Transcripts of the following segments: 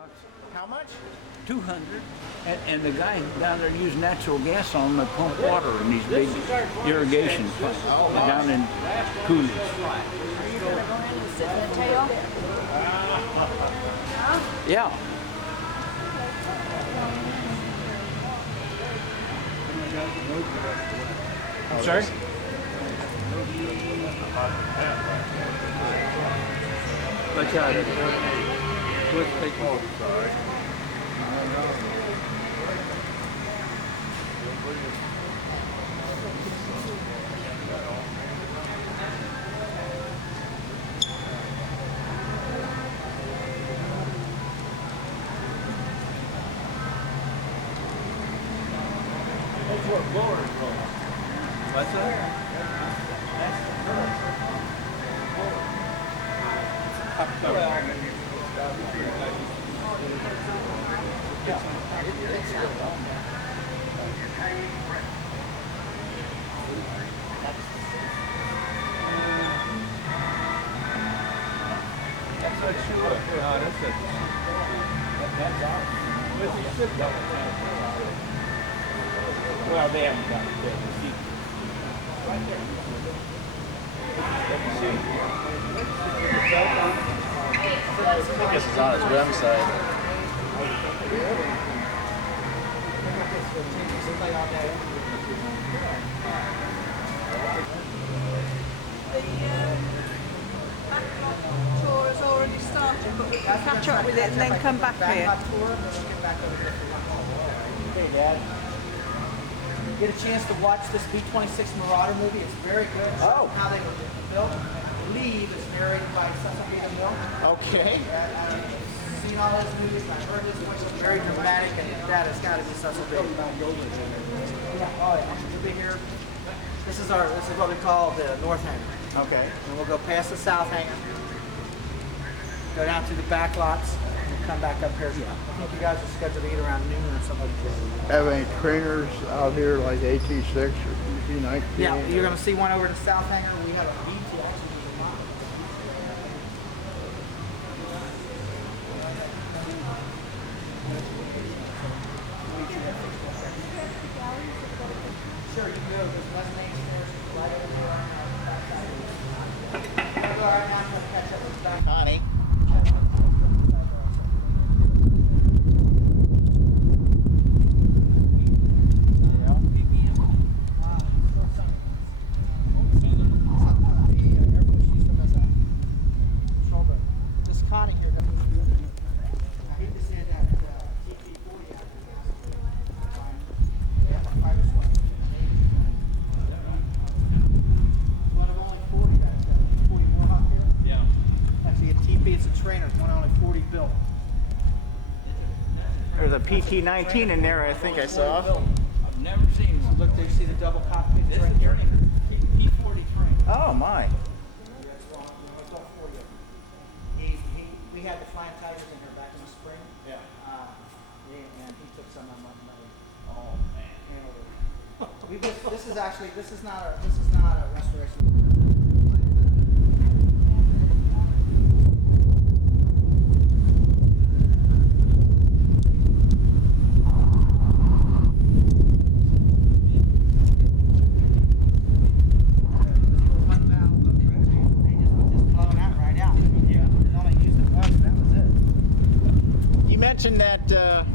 $200. How much? 200. And the guy down there used natural gas on them to pump water in these big irrigation pumps down in Coolidge. Are you going to go in and sit in the tail? Yeah. I'm sorry? Let's try it. Let's take more. That's what blower is called. What's that? That's what you look. No, that's it. That's ours. Where's the sit down? Well, they haven't got it yet. The seat. Right there. Let me see. I guess it's on his website. The tour has already started, but we can catch up with it and then come back here. Hey, Dad. Get a chance to watch this B-26 Marauder movie. It's very good. Oh. How they were built. I believe it's narrated by Cecil B. DeMille. Okay. I've seen all his movies. I've heard his voice. It's very dramatic, and that has got to be Cecil B. Yeah. Oh yeah. We'll be here. This is what we call the North Hangar. Okay. And we'll go past the South Hangar. Go down through the back lots. And come back up here. Yeah. I think you guys are scheduled to eat around noon or something like that. Have any trainers out here like AT6 or PT19? Yeah, you're going to see one over the South Hangar. We have a BT actually. Sure, you can go. There's West Main Stairs right over there. We'll go right now and catch up with the back. Connie. This Connie here. I hate to say that TP40 out there. Fiber sweat. One of only 40 back there. 40 more out there. Yeah. Actually, a TP, it's a trainer. It's one only 40 built. There's a PT19 in there, I think I saw. I've never seen one. Look, there you see the double cockpit This right is here. P40 train. Oh my. We had the Flying Tigers in here back in the spring. Yeah. And he took some of them up and Oh man. handled it. This is not a restoration. One valve of rotating. They just blown that right out. Yeah. They only used it once, and that was it. You mentioned that,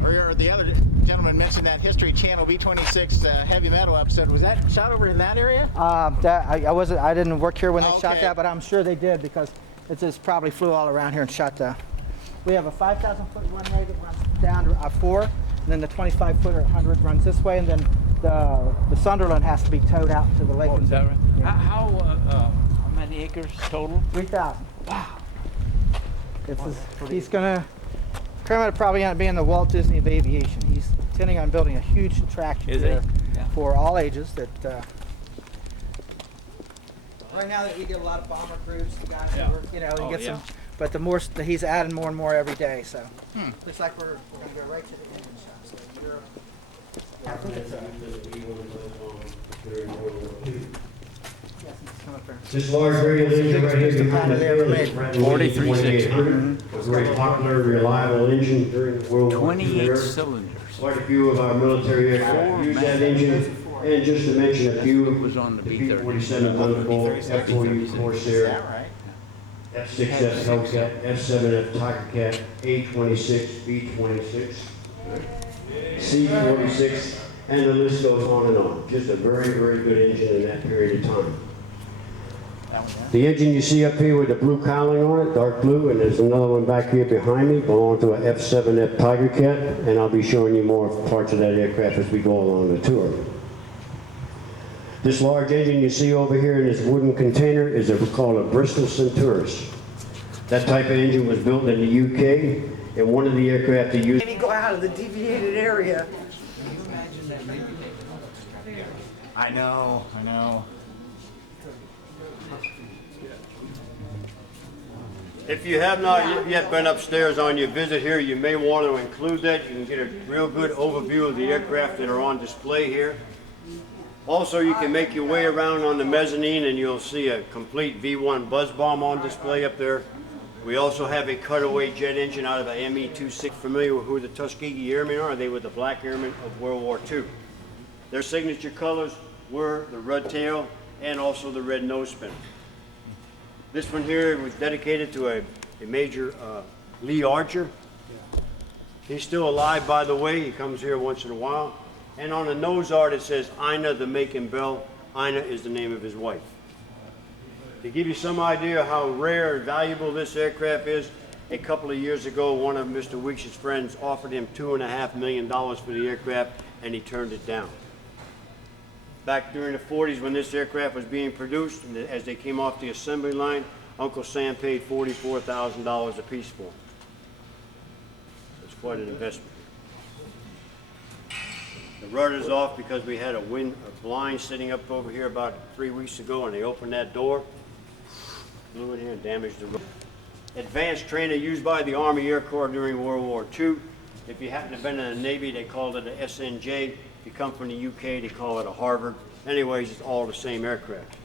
or the other gentleman mentioned that History Channel B-26 heavy metal episode. Was that shot over in that area? I didn't work here when they shot Okay. that, but I'm sure they did because it just probably flew all around here and shot the. We have a 5,000 foot runway that runs down to 4, and then the 25 footer at 100 runs this way, and then the Sunderland has to be towed out to the lake. Oh, is that right? How many acres total? 3,000. Wow. He's gonna. Kermit will probably end up being the Walt Disney of aviation. He's intending on building a huge attraction Is he? there Yeah. for all ages. That right now that we get a lot of bomber crews, the guys Yeah. who work, you Oh, get yeah. some. But the more he's adding more and more every day, so looks like we're gonna go right to the engine shop. So you're, I think it's yes, come up there. This large radial engine right here behind the tail is Pratt & Whitney 2800. A very popular, reliable engine during the World War II 28 era. cylinders. Quite a few of our military aircraft use that engine. And just to mention a few, was on the the B-30. B-47 Thunderbolt, F-4U Is Corsair, that right? F-6F Hellcat, F-7F Tigercat, A-26, B-26, C-46, and the list goes on and on. Just a very, very good engine in that period of time. The engine you see up here with the blue cowling on it, dark blue, and there's another one back here behind me, belonging to a F-7F Tigercat, and I'll be showing you more parts of that aircraft as we go along the tour. This large engine you see over here in this wooden container is called a Bristol Centaurus. That type of engine was built in the UK, and one of the aircraft they used. Maybe go out of the deviated area. I know. If you have not yet been upstairs on your visit here, you may want to include that. You can get a real good overview of the aircraft that are on display here. Also, you can make your way around on the mezzanine and you'll see a complete V1 buzz bomb on display up there. We also have a cutaway jet engine out of a ME-26. Familiar with who the Tuskegee Airmen are? They were the black airmen of World War II. Their signature colors were the red tail and also the red nose spinner. This one here was dedicated to a Major Lee Archer. He's still alive, by the way. He comes here once in a while. And on the nose art it says Ina, the Macon Bell. Ina is the name of his wife. To give you some idea how rare and valuable this aircraft is, a couple of years ago, one of Mr. Weeks' friends offered him $2.5 million for the aircraft, and he turned it down. Back during the 40s when this aircraft was being produced, and as they came off the assembly line, Uncle Sam paid $44,000 a piece for them. It's quite an investment. The rudder's off because we had a blind sitting up over here about 3 weeks ago, and they opened that door, blew in here and damaged the rudder. Advanced trainer used by the Army Air Corps during World War II. If you happen to have been in the Navy, they called it an SNJ. If you come from the UK, they call it a Harvard. Anyways, it's all the same aircraft.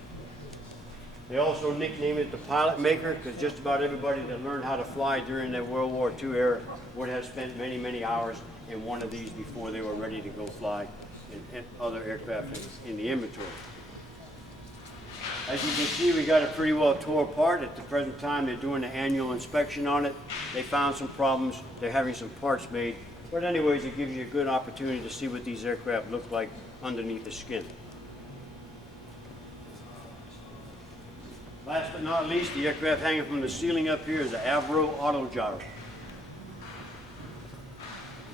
They also nicknamed it the pilot maker because just about everybody that learned how to fly during that World War II era would have spent many, many hours in one of these before they were ready to go fly in other aircraft in the inventory. As you can see, we got it pretty well tore apart. At the present time, they're doing an annual inspection on it. They found some problems. They're having some parts made. But anyways, it gives you a good opportunity to see what these aircraft look like underneath the skin. Last but not least, the aircraft hanging from the ceiling up here is the Avro Autogyro.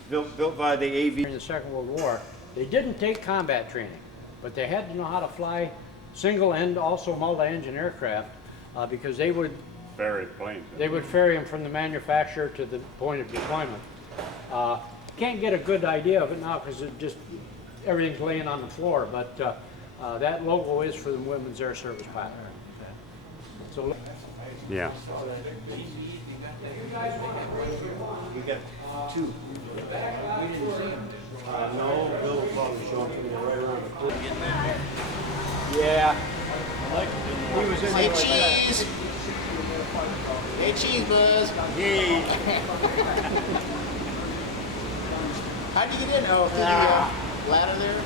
Built by the AV. During the Second World War, they didn't take combat training, but they had to know how to fly single and also multi-engine aircraft because they would ferry planes. They would ferry them from the manufacturer to the point of deployment. Can't get a good idea of it now because it just everything's laying on the floor, but that logo is for the Women's Air Service pilot. So Yeah. We got two. No, Bill will probably show up right around the corner. yeah, He was in Say cheese. Hey, cheese, Buzz. Yay. How'd you get in? Oh, through the ladder there?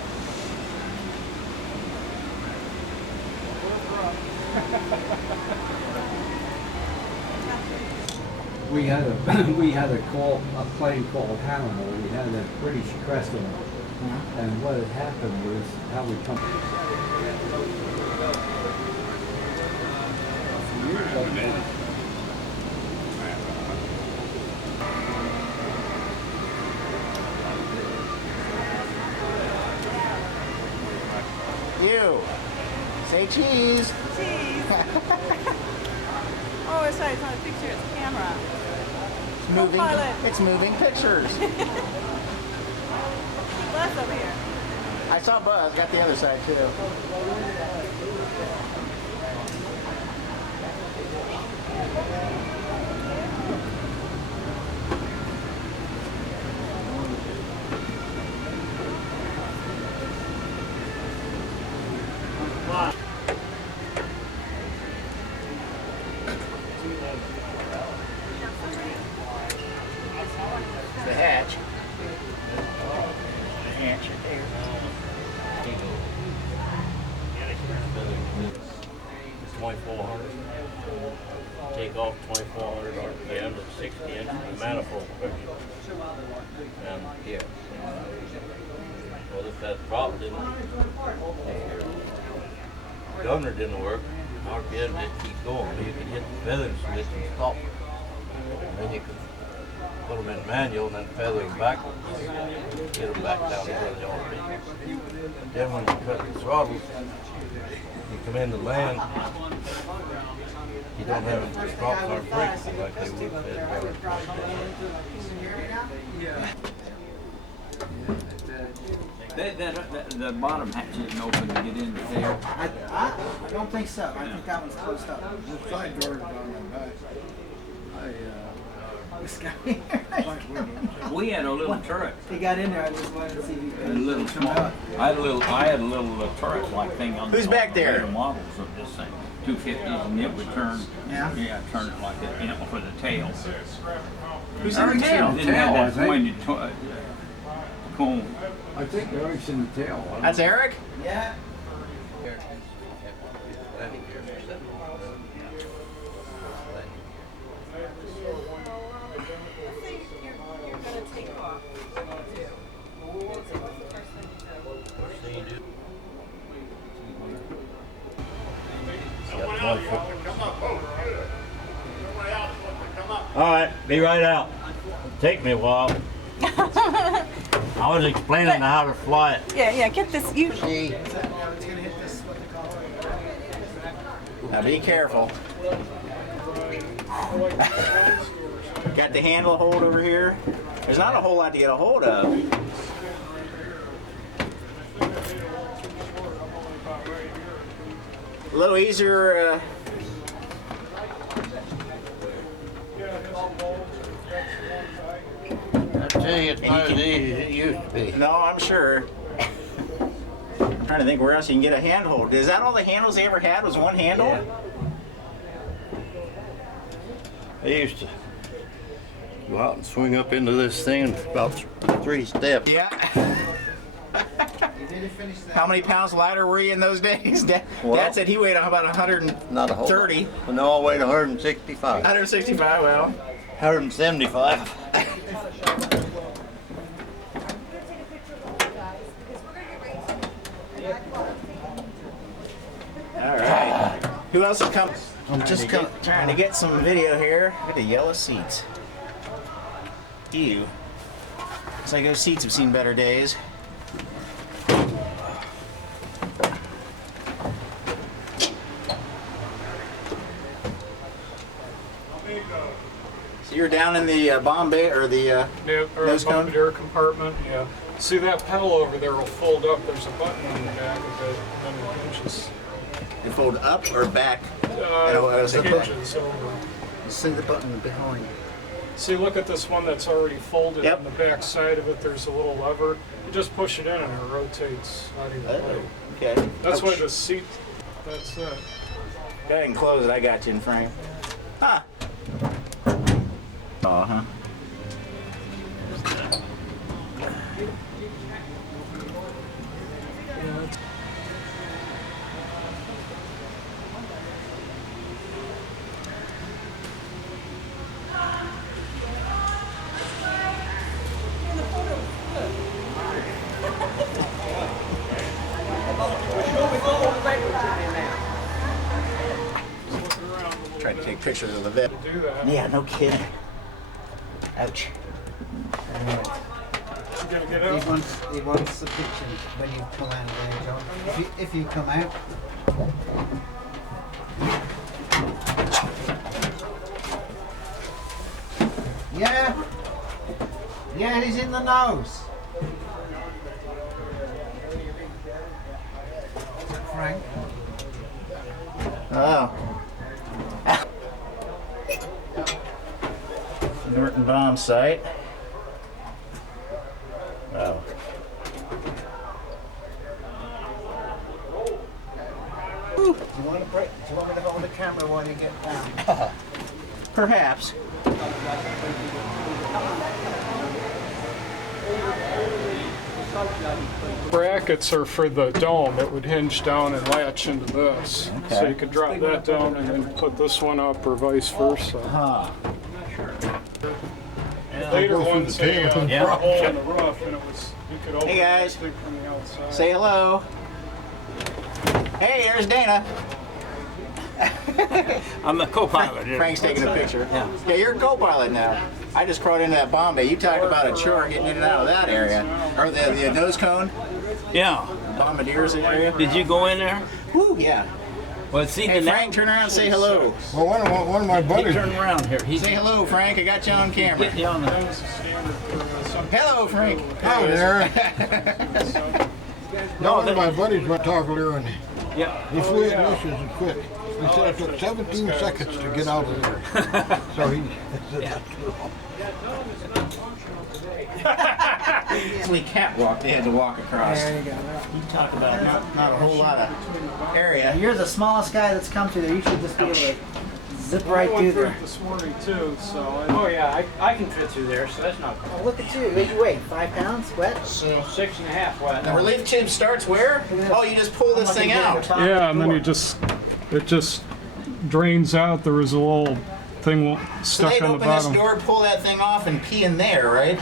We had a plane called Hannibal. We had a British crest on it, and what had happened was how we come. You. Say cheese. Cheese. Oh, it's not a picture, it's a camera. It's moving. Pilot. It's moving pictures. Buzz over here. I saw Buzz. Got the other side too. take off 2400 RPM to 60 inch manifold pressure. And here. Well, if that prop didn't, governor didn't work, RPM didn't keep going. You could hit the feather switch and stop. And then you could put them in manual and then feather them backwards. Get them back down to where they ought to be. Then when you cut the throttle, you come in to land, you don't have the props aren't breakable like they would if they The bottom hatch isn't open to get in there. I don't think so. I think that one's closed up. The side doors on the back. This guy. We had a little turret. He got in there. I just wanted to see if he A little small. I had a little turret-like thing on Who's the back there? later models of this thing. 250s, and it would turn. Yeah? Turn it like that, for the tail. Who's in the tail? It didn't have that pointed cone. I think Eric's in the tail. That's Eric? Yeah. You're gonna take off. What's the first thing you do? All right, be right out. Take me a while. I was explaining how to fly it. Yeah, get this. You. Now be careful. Got the handle hold over here. There's not a whole lot to get a hold of. A little easier. I tell you, it's not as easy as it used to be. No, I'm sure. I'm trying to think where else you can get a handhold. Is that all the handles they ever had? Was one handle? Yeah. I used to go out and swing up into this thing in about 3 steps. Yeah. How many pounds lighter were you in those days? Dad said he weighed about 130. Not a whole lot. No, I weighed 165. 165, well. 175. All right. Who else is coming? I'm just trying to get some video here. Look at the yellow seats. Ew. Looks like those seats have seen better days. So you're down in the bomb bay or the nose cone? Bombardier compartment, yeah. See that pedal over there will fold up. There's a button in the back of it, and it hinges. It fold up or back? It hinges over. See the button behind. See, look at this one that's already folded. Yep. On the back side of it, there's a little lever. You just push it in and it rotates out of the way. Okay. That's why the seat, that's it. Go ahead and close it. I got you in frame. Huh. Uh-huh. Try to take pictures of the vet. Do that. Yeah, no kidding. Ouch. You gotta get out. He wants the picture when you come out there, John. If you come out. Yeah. Yeah, he's in the nose. Frank. Oh. Norton bomb site. Wow. Do you want to break? Do you want me to hold the camera while you get down? Perhaps. Brackets are for the dome. It would hinge down and latch into this. Okay. So you could drop that down and then put this one up or vice versa. Huh. Later ones they put Yeah. a hole in the roof and it was, you could open Hey, guys. it from the outside. Say hello. Hey, there's Dana. I'm the co-pilot here. Frank's taking a picture. Yeah, you're a co-pilot now. I just crawled into that bomb bay. You talked about a chore getting in and out of that area. Or the nose cone, Yeah. bombardiers area. Did you go in there? Woo, yeah. Well, see, Hey, the Frank, turn around and say hello. Well, one of my He buddies, turned around here. He's Say hello, Frank. I got you on camera. getting you on the. That was the standard for some Hello, Frank. hi there. No, One of my buddies went to talk earlier and Yeah. he flew it missions and quit. He said it took 17 seconds to get out of there. So he said that's true. Actually, catwalk they had to walk across. There you go. You talk about not a whole lot of area. You're the smallest guy that's come through there. You should just be able to zip right I through went through there. it this morning too, so Oh yeah, I can fit through there, so that's not Oh, look at you. What do you weigh? 5 pounds? Wet? So 6.5 wet. the relief tube starts where? Oh, you just pull this thing out. yeah, and then it just drains out. There was a little thing So stuck they'd on the open this bottom. door, pull that thing off, and pee in there, right?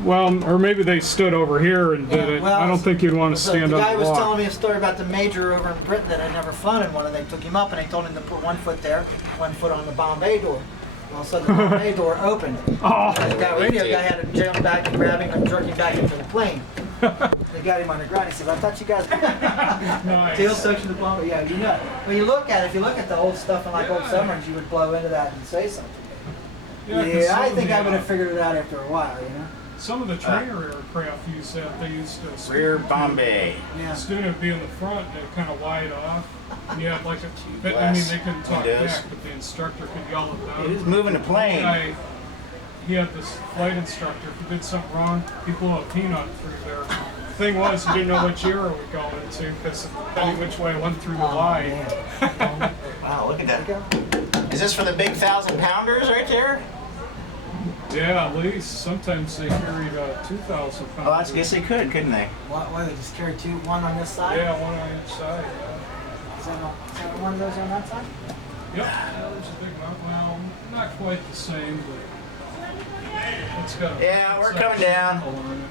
Well, or maybe they stood over here and did it. well, I don't think you'd want to stand The up guy and was walk. telling me a story about the major over in Britain that had never flown in one, and they took him up and they told him to put 1 foot there, 1 foot on the Bombay door. All of a sudden, the Bombay door opened. Oh, And the radio guy had to jump back and grab him and jerk him back into the plane. They got him on the ground. He said, "I thought you guys nice. tail section of the Bombay." Yeah, you know. When you look at it, if you look at the old stuff in like old submarines, you would blow into that and say something. 'cause Yeah, I some of think the, I would have figured it out after a while, you know. Some of the trainer aircraft used that. They used to Rear Bombay. Yeah. Instead of being in the front, they kind of wide off. And you had like a, I glass mean, they couldn't talk windows. back, but the instructor could yell it down. It is moving the plane. Guy, he had this flight instructor. If he did something wrong, he blew a peanut through there. Thing was, he didn't know which era we go into because depending which way it went through the line. Wow, look at that. Is this for the big 1,000-pounders right there? Yeah, at least sometimes they carried 2,000 pounds. Oh, I guess they could, couldn't they? Why they just carry one on this side? Yeah, one on each side. Is that one of those on that side? Yep, there's a big one. Well, not quite the same, but it's got. Yeah, we're it's got coming down. a hole in it.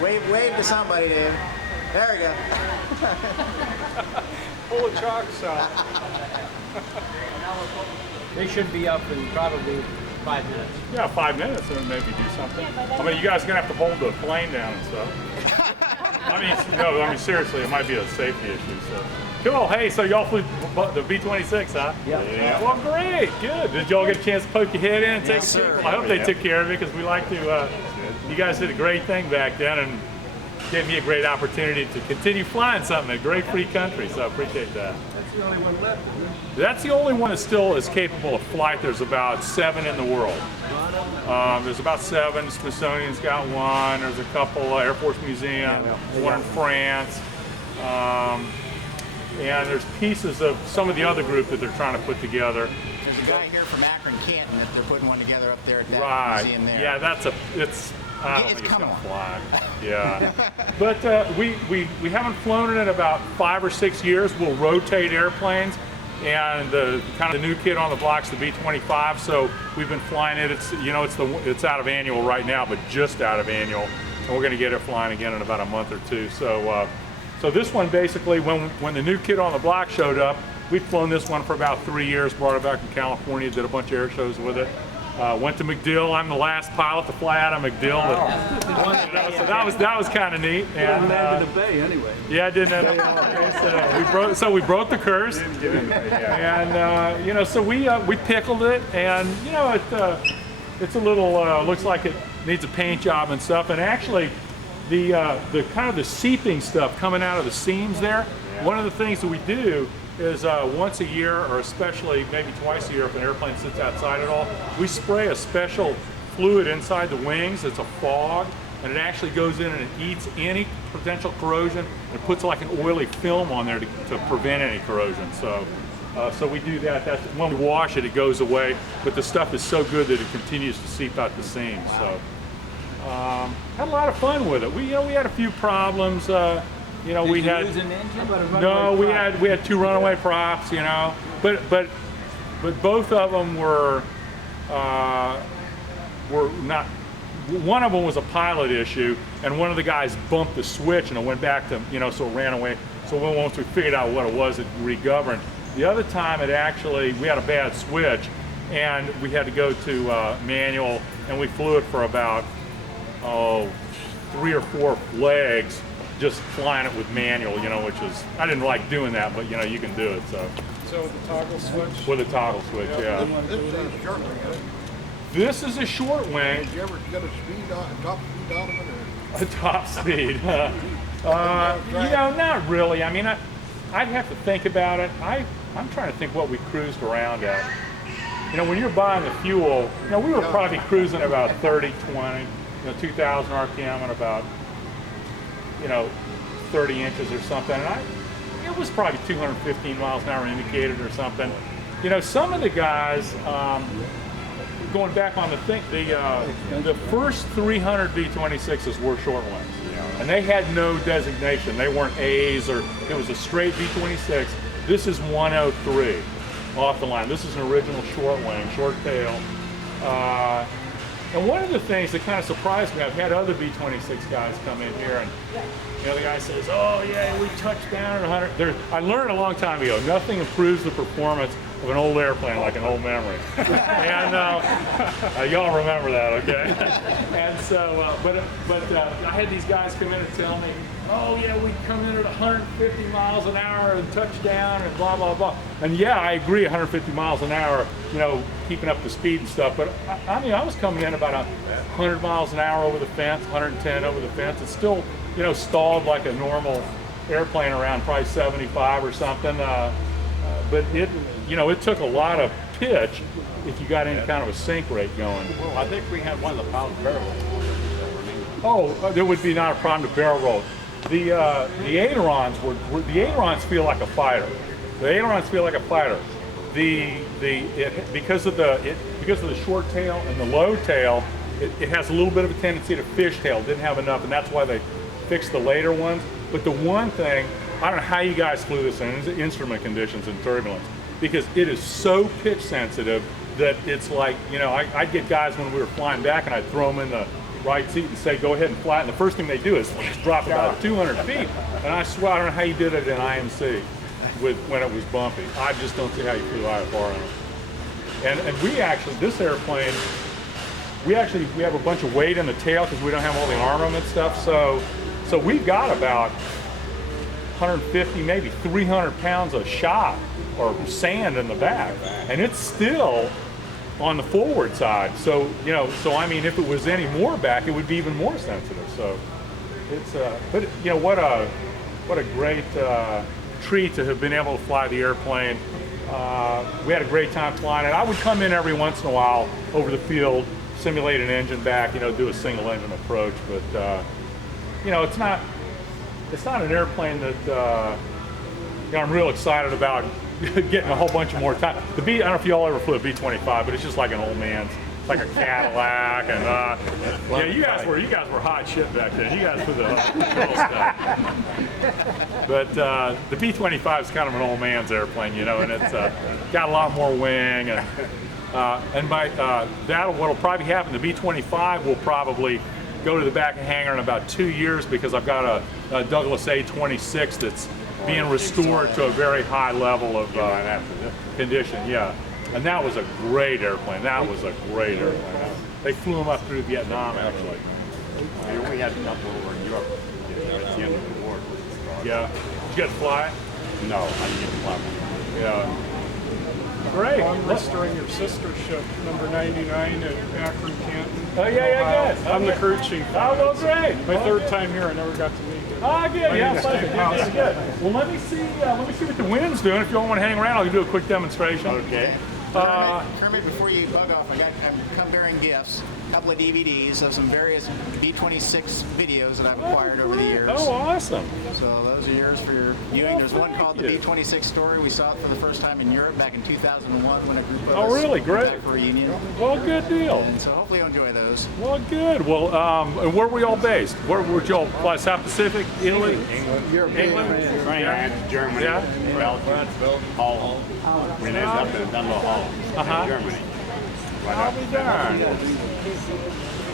Wave to somebody, Dave. There we go. Pull the chocks out. They should be up in probably 5 minutes. Yeah, 5 minutes and maybe do something. I mean, you guys are gonna have to hold the plane down and stuff. I mean, seriously, it might be a safety issue. So, cool. Hey, so y'all flew the B-26, huh? Yeah. Well, great. Good. Did y'all get a chance to poke your head in and take a seat? I hope they took care of it because we like to. You guys did a great thing back then and gave me a great opportunity to continue flying something in a great free country. So I appreciate that. That's the only one left, isn't it? That's the only one that still is capable of flight. There's about 7 in the world. There's about 7. Smithsonian's got one. There's a couple. Air Force Museum, one in France. And there's pieces of some of the other group that they're trying to put together. There's a guy here from Akron, Canton, that they're putting one together up there at that Right. museum there. Yeah, I don't think it's coming. gonna fly. Yeah. But we haven't flown it in about 5 or 6 years. We'll rotate airplanes. And the kind of the new kid on the block's the B-25, so we've been flying it. It's out of annual right now, but just out of annual, and we're going to get it flying again in about a month or two. So, so this one basically, when the new kid on the block showed up, we'd flown this one for about 3 years. Brought it back from California, did a bunch of air shows with it. Went to MacDill. I'm the last pilot to fly out of MacDill. So that was kind of neat. And Landed the bay anyway. yeah, I didn't end up. So we broke the curse. And so we pickled it, and it's a little looks like it needs a paint job and stuff. And actually, the kind of the seeping stuff coming out of the seams there, one of the things that we do is once a year, or especially maybe twice a year if an airplane sits outside at all, we spray a special fluid inside the wings. It's a fog, and it actually goes in and it eats any potential corrosion and puts like an oily film on there to prevent any corrosion. So we do that. That's, when we wash it, it goes away, but the stuff is so good that it continues to seep out the seams. So had a lot of fun with it. We had a few problems. We had use an engine? no, we had 2 runaway props, but both of them were not. One of them was a pilot issue, and one of the guys bumped the switch, and it went back to so it ran away. So once we figured out what it was, it regoverned. The other time, we had a bad switch, and we had to go to manual, and we flew it for about 3 or 4 legs, just flying it with manual, which is, I didn't like doing that, but you can do it. So with the toggle switch? With a toggle switch, yeah. This is a short wing. Did you ever get a top speed out of it? Or? A top speed. Not really. I mean, I'd have to think about it. I'm trying to think what we cruised around at. When you're buying the fuel, we were probably cruising about 30, 20, 2,000 RPM and about, 30 inches or something. And it was probably 215 miles an hour indicated or something. Some of the guys, going back on the thing, the first 300 V-26s were short wings. And they had no designation. They weren't A's, or it was a straight V-26. This is 103 off the line. This is an original short wing, short tail. And one of the things that kind of surprised me, I've had other V-26 guys come in here, and the guy says, "Oh yeah, we touched down at 100." I learned a long time ago, nothing improves the performance of an old airplane like an old memory. And y'all remember that, okay? And so, but I had these guys come in and tell me, "Oh yeah, we come in at 150 miles an hour and touch down and blah blah blah." And yeah, I agree, 150 miles an hour, keeping up the speed and stuff. But I was coming in about 100 miles an hour over the fence, 110 over the fence. It's still, stalled like a normal airplane around probably 75 or something. But it took a lot of pitch if you got any kind of a sink rate going. Well, I think we had one of the pound barrel rolls. Oh, there would be not a problem to barrel roll. The ailerons the ailerons feel like a fighter. The ailerons feel like a fighter. Because of the short tail and the low tail, it has a little bit of a tendency to fishtail. Didn't have enough, and that's why they fixed the later ones. But the one thing, I don't know how you guys flew this in instrument conditions and turbulence, because it is so pitch sensitive that it's like, I'd get guys when we were flying back, and I'd throw them in the right seat and say, "Go ahead and fly." And the first thing they do is drop about 200 feet. And I swear, I don't know how you did it in IMC when it was bumpy. I just don't see how you flew IFR in it. And we actually, this airplane, we have a bunch of weight in the tail because we don't have all the armament stuff. So we've got about 150, maybe 300 pounds of shot or sand in the back, and it's still on the forward side. So I mean, if it was any more back, it would be even more sensitive. So it's but what a great treat to have been able to fly the airplane. We had a great time flying it. I would come in every once in a while over the field, simulate an engine back, do a single engine approach, but it's not an airplane that I'm real excited about getting a whole bunch of more time. I don't know if y'all ever flew a B-25, but it's just like an old man's. It's like a Cadillac, and you guys were hot shit back then. You guys flew the little stuff. But the B-25 is kind of an old man's airplane, and it's got a lot more wing, and by what'll probably happen. The B-25 will probably go to the back of the hangar in about 2 years, because I've got a Douglas A-26 that's being restored to a very high level of condition. Yeah, and that was a great airplane. They flew them up through Vietnam, actually. We had a couple over in Europe at the end of the war. Yeah. Did you get to fly it? No, I didn't get to fly one. Yeah. great. I'm restoring your sister ship, number 99 at Akron, Canton. Oh, yeah, good. I'm the crew chief. Oh, well, great. My third time here, I never got to meet you. Ah, good. Yeah, My pleasure. name's Good. Well, let me see what the wind's doing. If you all want to hang around, I'll do a quick demonstration. Okay. Kermit, before you bug off, I'm come bearing gifts, a couple of DVDs of some various B-26 videos that I've acquired over the years. Oh, awesome. So those are yours for your viewing. There's one called the B-26 Story. We saw it for the first time in Europe back in 2001 when a group of us really? went Great. back for a reunion. Well, good deal. And so hopefully you'll enjoy those. Well, good. Well, and where were y'all based? Where were y'all? South Pacific, Italy, England, France, Germany, Belgium, Holland. When it's up in Dunlow Hall, Germany. I'll be darned.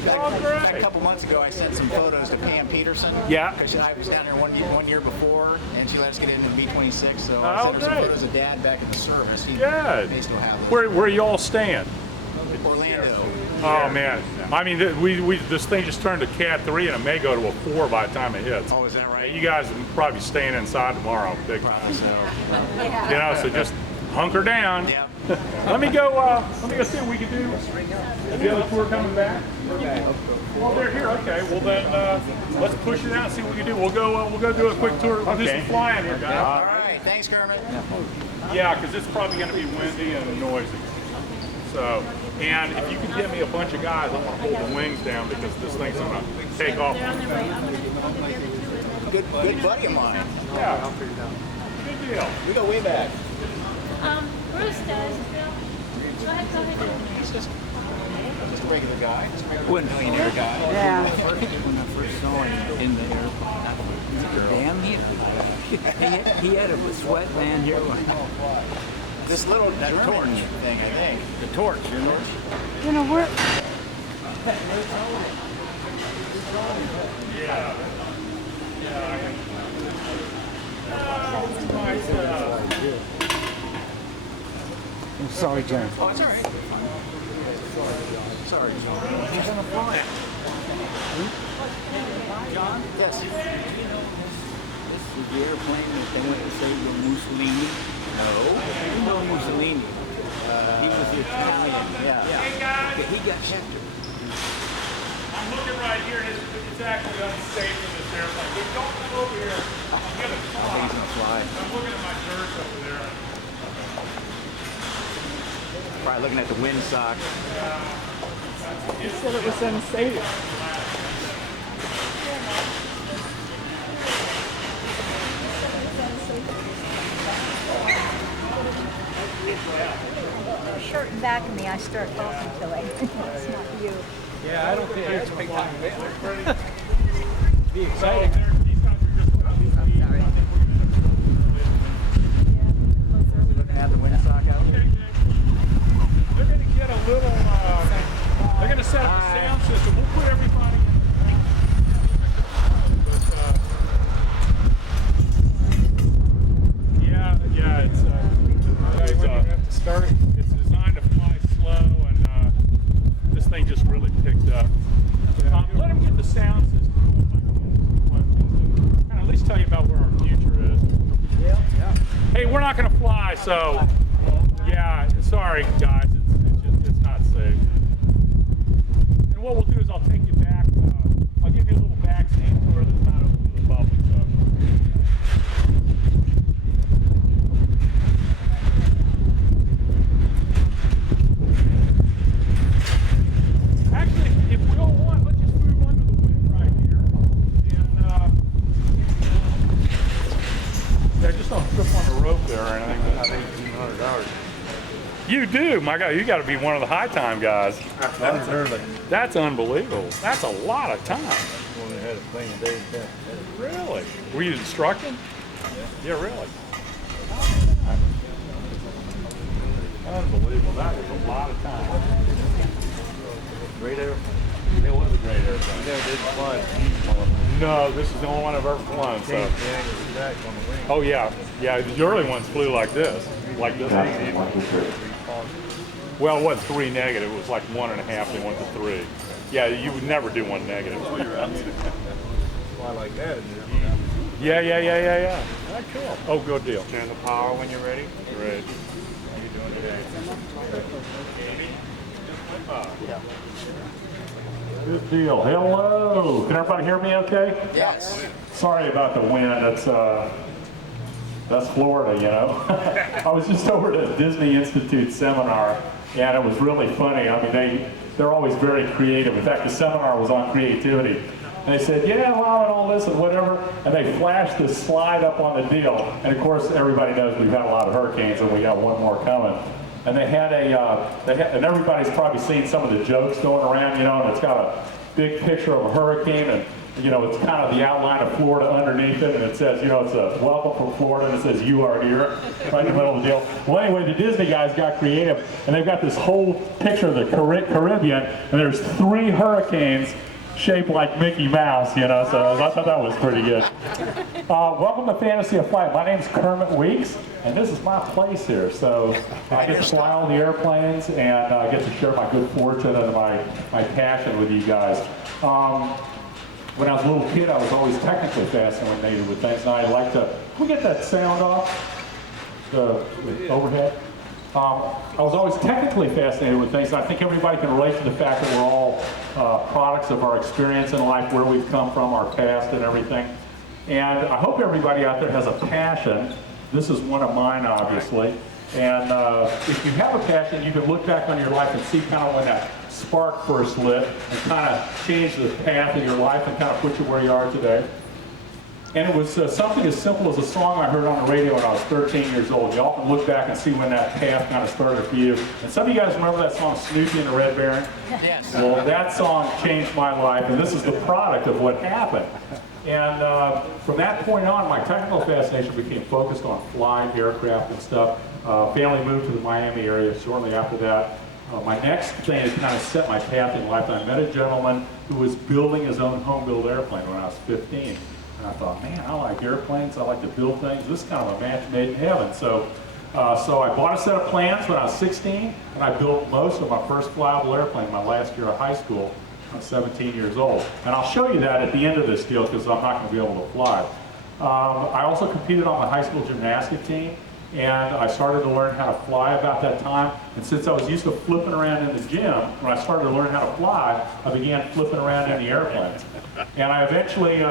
A couple months ago, I sent some photos to Pam Peterson. Yeah. Because I was down here one year before, and she let us get into the B-26. So I Oh, sent her some great. photos of Dad back in the service. He Good. may still have those. Where y'all staying? Orlando. Oh man, I mean, this thing just turned to Cat 3, and it may go to a 4 by the time it hits. Oh, is that right? You guys will probably be staying inside tomorrow, big time. You know, so just hunker down. Yeah. Let me go see what we can do. Is the other tour coming back? Well, they're here. Okay. Well then, let's push it out and see what we can do. We'll go do a quick tour. We'll do some flying here, guys. All right. Thanks, Kermit. Yeah, because it's probably going to be windy and noisy. So, and if you can get me a bunch of guys, I want to hold the wings down because this thing's going to take off. Good buddy of mine. Yeah. Good deal. We go way back. Bruce does. Go ahead. He's just a regular guy, just a regular When- millionaire guy. Yeah. When I first saw him in the airport, damn, he had a sweatband here. This little torch thing, I think. The torch, you know. You know, we're, Yeah. I'm sorry, John. Oh, it's all right. Sorry, John. He's on a flight. John? Yes. This is the airplane that they went to save with Mussolini. No. You know Mussolini. He was the Italian. Yeah. He got captured. I'm looking right here, and it's actually unsafe in this airplane. But don't come over here. I'm going to fly. He's gonna fly. I'm looking at my dirt over there. Probably looking at the windsock. You said it was unsafe. Shirt and back of me, I start talking to him. It's not you. Yeah, I don't think it's big time. Be exciting. Looking at the windsock out here. They're going to get a little, they're going to set up a sound system. We'll put everybody in the thing. But, yeah, it's designed to fly slow, and this thing just really picked up. Let them get the sound system. Kind of at least tell you about where our future is. Yeah. Hey, we're not going to fly, so yeah, sorry guys, it's not safe. And what we'll do is I'll take you back. I'll give you a little backstage tour that's not open to the public. So. Actually, if we all want, let's just move under the wing right here. And yeah, just don't trip on the rope there or anything. But I think $1,800. You do, my guy. You got to be one of the high time guys. That's early. That's unbelievable. That's a lot of time. When they had a plane day. Really? Were you instructing? Yeah, really. Unbelievable. That was a lot of time. Great air. It was a great airplane. You never did fly. No, this is the only one I've ever flown. So. Can't see back on the wing. Oh yeah, yeah. The early ones flew like this, like this. Well, it wasn't 3 negative. It was like 1.5. They went to 3. Yeah, you would never do 1 negative. Fly like that, isn't it? Yeah. That's cool. Oh, good deal. Turn the power when you're ready. Great. You're doing Good deal. Hello. Can everybody hear me okay? Yes. Sorry about the wind. That's Florida, you know. I was just over at a Disney Institute seminar, and it was really funny. I mean, they're always very creative. In fact, the seminar was on creativity. And they said, yeah, well, and all this and whatever. And they flashed this slide up on the deal. And of course, everybody knows we've had a lot of hurricanes, and we got one more coming. And they had and everybody's probably seen some of the jokes going around, you know, and it's got a big picture of a hurricane, and you know, it's kind of the outline of Florida underneath it, and it says, you know, it's a welcome from Florida, and it says, you are here, right in the middle of the deal. Well, anyway, the Disney guys got creative, and they've got this whole picture of the Caribbean, and there's 3 hurricanes shaped like Mickey Mouse, you know, so I thought that was pretty good. Welcome to Fantasy of Flight. My name's Kermit Weeks, and this is my place here, so I get to fly on the airplanes, and I get to share my good fortune and my passion with you guys. When I was a little kid, I was always technically fascinated with things, and I like to, can we get that sound off? The overhead? I was always technically fascinated with things, and I think everybody can relate to the fact that we're all products of our experience in life, where we've come from, our past and everything. And I hope everybody out there has a passion. This is one of mine, obviously. And if you have a passion, you can look back on your life and see kind of when that spark first lit and kind of change the path of your life and kind of put you where you are today. And it was something as simple as a song I heard on the radio when I was 13 years old. You often look back and see when that path kind of started for you. And some of you guys remember that song, Snoopy and the Red Baron? Yes. Well, that song changed my life, and this is the product of what happened. And from that point on, my technical fascination became focused on flying aircraft and stuff. Family moved to the Miami area shortly after that. My next thing is kind of set my path in life. I met a gentleman who was building his own home-built airplane when I was 15. And I thought, man, I like airplanes. I like to build things. This is kind of a match made in heaven. So I bought a set of plans when I was 16, and I built most of my first flyable airplane my last year of high school. I was 17 years old. And I'll show you that at the end of this deal, because I'm not going to be able to fly. I also competed on the high school gymnastic team, and I started to learn how to fly about that time. And since I was used to flipping around in the gym, when I started to learn how to fly, I began flipping around in the airplanes. And I eventually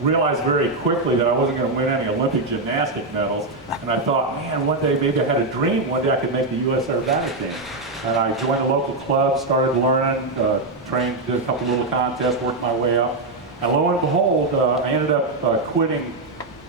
realized very quickly that I wasn't going to win any Olympic gymnastic medals. And I thought, man, one day maybe I had a dream. One day I could make the U.S. aerobatic team. And I joined a local club, started learning, trained, did a couple little contests, worked my way up. And lo and behold, I ended up quitting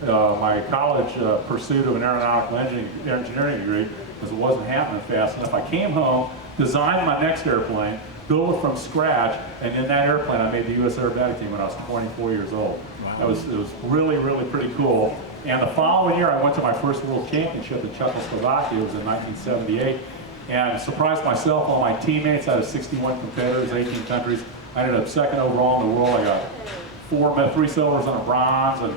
my college pursuit of an aeronautical engineering degree because it wasn't happening fast enough. I came home, designed my next airplane, built it from scratch, and in that airplane I made the U.S. aerobatic team when I was 24 years old. Wow. It was really, really pretty cool. And the following year I went to my first world championship in Czechoslovakia. It was in 1978. And surprised myself, all my teammates out of 61 competitors, 18 countries. I ended up second overall in the world. I got 3 silvers and a bronze. And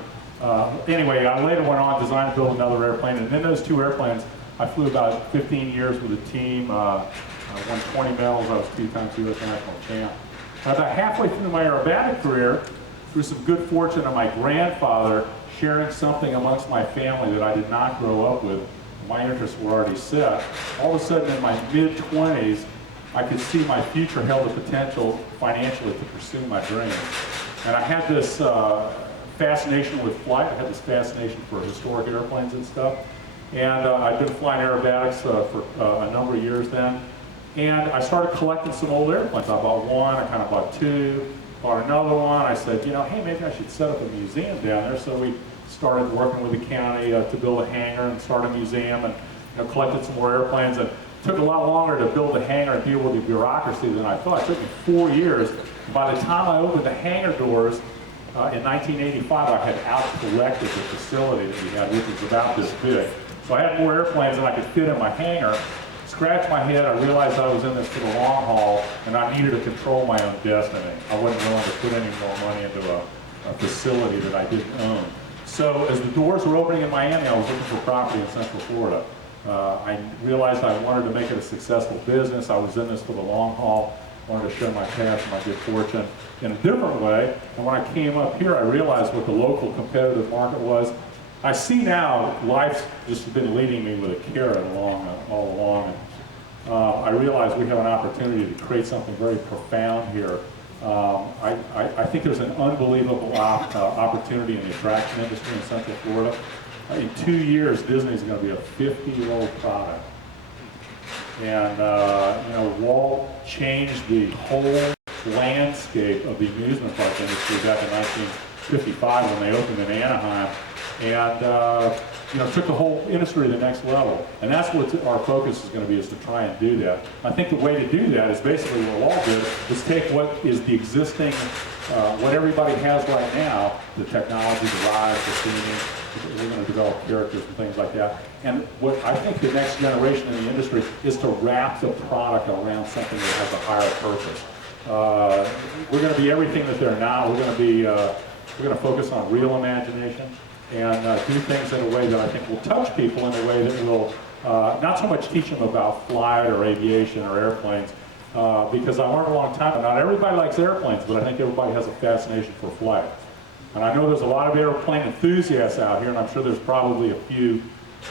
anyway, I later went on, designed and built another airplane. And in those 2 airplanes, I flew about 15 years with the team. I won 20 medals. I was 2 times U.S. national champ. About halfway through my aerobatic career, through some good fortune of my grandfather sharing something amongst my family that I did not grow up with, my interests were already set. All of a sudden, in my mid-20s, I could see my future held the potential financially to pursue my dreams. And I had this fascination with flight. I had this fascination for historic airplanes and stuff. And I'd been flying aerobatics for a number of years then. And I started collecting some old airplanes. I bought 1, I kind of bought 2, bought another one. I said, you know, hey, maybe I should set up a museum down there. So we started working with the county to build a hangar and start a museum, and collected some more airplanes. And it took a lot longer to build the hangar and deal with the bureaucracy than I thought. It took me 4 years. By the time I opened the hangar doors in 1985, I had out-collected the facility that we had, which was about this big. So I had more airplanes than I could fit in my hangar. Scratched my head, I realized I was in this for the long haul, and I needed to control my own destiny. I wasn't willing to put any more money into a facility that I didn't own. So as the doors were opening in Miami, I was looking for property in Central Florida. I realized I wanted to make it a successful business. I was in this for the long haul. I wanted to share my passion, my good fortune in a different way. And when I came up here, I realized what the local competitive market was. I see now life's just been leading me with a carrot all along. And, I realize we have an opportunity to create something very profound here. I think there's an unbelievable opportunity in the attraction industry in Central Florida. In 2 years, Disney's going to be a 50-year-old product. And Walt changed the whole landscape of the amusement park industry back in 1955 when they opened in Anaheim, and took the whole industry to the next level. And that's what our focus is going to be, is to try and do that. I think the way to do that is basically what Walt did, is take what is the existing, what everybody has right now, the technology, the rides, the theming. We're going to develop characters and things like that. And what I think the next generation in the industry is to wrap the product around something that has a higher purpose. We're going to be everything that they're not. We're going to focus on real imagination and do things in a way that I think will touch people in a way that will not so much teach them about flight or aviation or airplanes, because I learned a long time, not everybody likes airplanes, but I think everybody has a fascination for flight. And I know there's a lot of airplane enthusiasts out here, and I'm sure there's probably a few